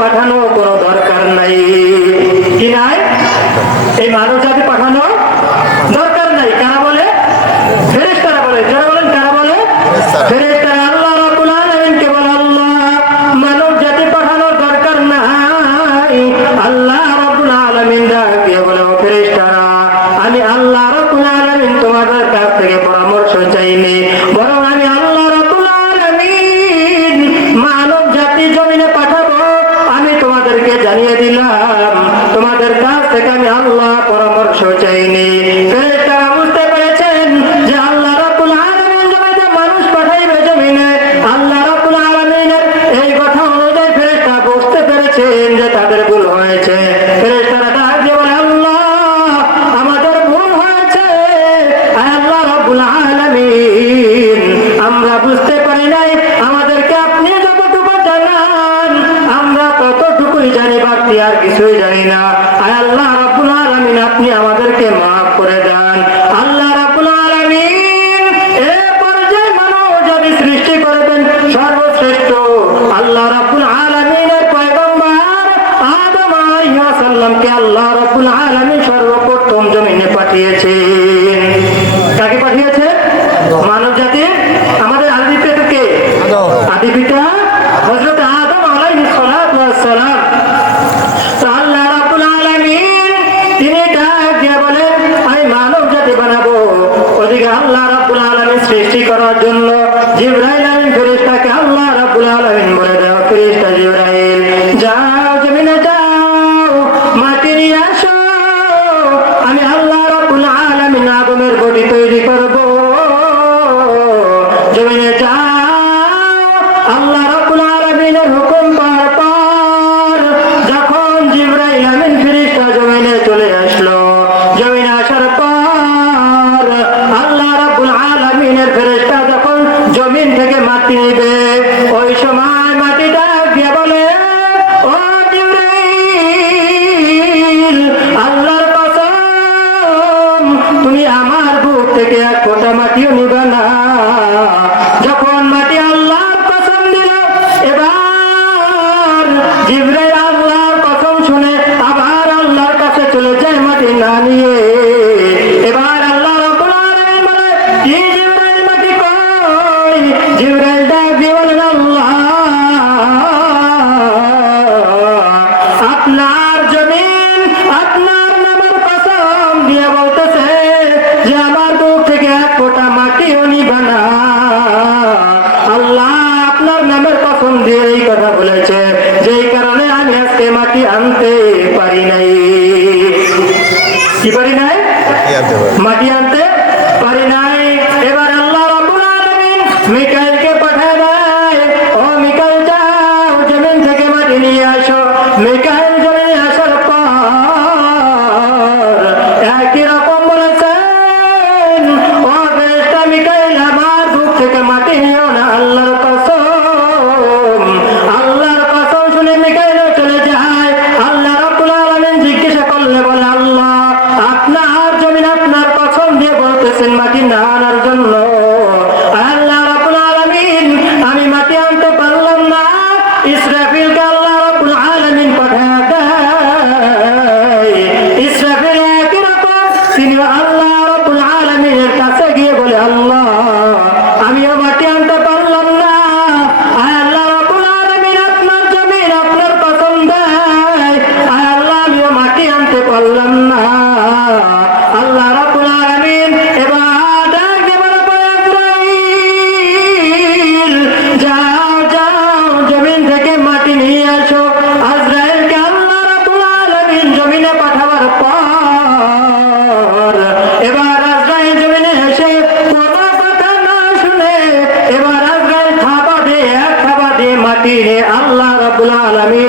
পাঠানো কোনো দরকার নাই। কি নাই? এই মানব জাতি পাঠানো দরকার নাই। কারা বলে? ফেরেশতারা বলে। যারা বলেন কারা বলে? ফেরেশতারা। আল্লাহ রাব্বুল আলামিনকে বলে আল্লাহ মানব জাতি পাঠানোর দরকার নাই। আল্লাহ রাব্বুল আলামিন ডাকিয়ে বলে ও ফেরেশতারা, আমি আল্লাহ রাব্বুল আলামিন তোমাদের কাছ থেকে পরামর্শ চাইনি, বরং আমি আল্লাহ রাব্বুল আলামিন মানব জাতি জমিনে পাঠাবো। আমি তোমাদেরকে জানিয়ে দিলাম, তোমাদের কাছ থেকে আমি আল্লাহ পরামর্শ চাইনি। ফেরেশতারা বুঝতে পেরেছেন যে আল্লাহ রাব্বুল আলামিন জমিনে মানুষ পাঠাইবে জমিনে। আল্লাহ রাব্বুল আলামিনের এই কথা অনুযায়ী ফেরেশতারা বুঝতে পেরেছেন যে তাদের ভুল হয়েছে। ফেরেশতারা ডাক দিয়ে বলে আল্লাহ আমাদের ভুল হয়েছে, আল্লাহ রাব্বুল আলামিন আমরা বুঝতে পারি নাই, আমাদেরকে আপনি যতটুকু জানান আমরা ততটুকুই জানি, বাকি আর কিছুই জানি না। আল্লাহ রাব্বুল আলামিন আপনি আমাদেরকে মাফ করে দেন। আল্লাহ রাব্বুল আলামিন এই পর্যায়ে মানব জাতি সৃষ্টি করবেন সর্বশ্রেষ্ঠ আল্লাহ রাব্বুল আলামিনের পয়গম্বর আদম আলাইহিস সালামকে আল্লাহ রাব্বুল আলামিন সর্বপ্রথম জমিনে পাঠিয়েছেন। কাকে পাঠিয়েছে? মানব জাতি। আমাদের আদি পিতা কে? আদি পিতা হযরত আদম আলাইহিস সালাম। তো আল্লাহ রাব্বুল আলামিন তিনি ডাক দিয়ে বলেন আমি মানব জাতি বানাবো। ওদিকে আল্লাহ রাব্বুল আলামিন সৃষ্টি করার জন্য জিবরাইল আমিন ফেরেশতাকে আল্লাহ রাব্বুল আলামিন বলে দাও, ফেরেশতা জিবরাইল যাও জমিনে যাও, মাটি নিয়ে আসো, আমি আল্লাহ রাব্বুল আলামিন আদমের বডি তৈরি করব। জমিনে যাও। আল্লাহ রাব্বুল আলামিনের হুকুম পাওয়ার পর যখন জিবরাইল আমিন ফেরেশতা জমিনে চলে আসলো, জমিনে আসার পর আল্লাহ রাব্বুল আলামিনের ফেরেশতা যখন জমিন থেকে মাটি নেবে, ওই সময় মাটিটা দিয়ে বলে ও জিবরাইল আল্লাহর কসম তুমি আমার বুক থেকে এক ফোঁটা মাটিও নিবে না। যখন মাটি আল্লাহর কসম দিল, এবার জিবরাইল আল্লাহর কসম শুনে আবার আল্লাহর কাছে চলে যায় মাটি না নিয়ে। এবার আল্লাহ রাব্বুল আলামিন বলে কি জিবরাইল মাটি কই? জিবরাইল ডাক দিয়ে বলেন আল্লাহ আপনার জমিন আপনার নামের কসম দিয়ে বলতেছে যে আমার বুক থেকে এক ফোঁটা মাটিও নিবে না। আল্লাহ আপনার নামের কসম দিয়ে এই কথা বলেছে, যেই কারণে আমি আজকে মাটি আনতে পারি নাই। কি পারি নাই? মাটি আনতে পারি নাই। এবার আল্লাহ রাব্বুল আলামিন মিকাইলকে পাঠায় দেয়, ও মিকাইল যাও জমিন থেকে মাটি নিয়ে আসো। মিকাইল জমিনে আসার পর একই রকম বলেছেন ও ফেরেশতা মিকাইল আমার বুক থেকে মাটি নিও না, আল্লাহর কসম। আল্লাহর কসম শুনে মিকাইল চলে যায়। আল্লাহ রাব্বুল আলামিন জিজ্ঞাসা করলে বলে আল্লাহ আপনার জমিন আপনার কসম দিয়ে বলতেছেন মাটি না আনার জন্য। আল্লাহ রাব্বুল আলামিন আমি মাটি আনতে পারলাম না। ইসরাফিলকে আল্লাহ রাব্বুল আলামিন পাঠায় দেয়। ইসরাফিল একই রকম তিনি আল্লাহ রাব্বুল আলামিনের কাছে গিয়ে বলে আল্লাহ আমিও মাটি আনতে পারলাম না। আল্লাহ রাব্বুল আলামিন আপনার জমিন আপনার কসম দেয়, আল্লাহ আমিও মাটি আনতে পারলাম না। আল্লাহ রাব্বুল আলামিন এবার ডাক দিয়ে বলে আজরাইল যাও যাও জমিন থেকে মাটি নিয়ে আসো। আজরাইলকে আল্লাহ রাব্বুল আলামিন জমিনে পাঠাবার পর এবার আজরাইল জমিনে এসে কোনো কথা না শুনে এবার আজরাইল থাবা দিয়ে মাটি নিয়ে আল্লাহ রাব্বুল আলামিন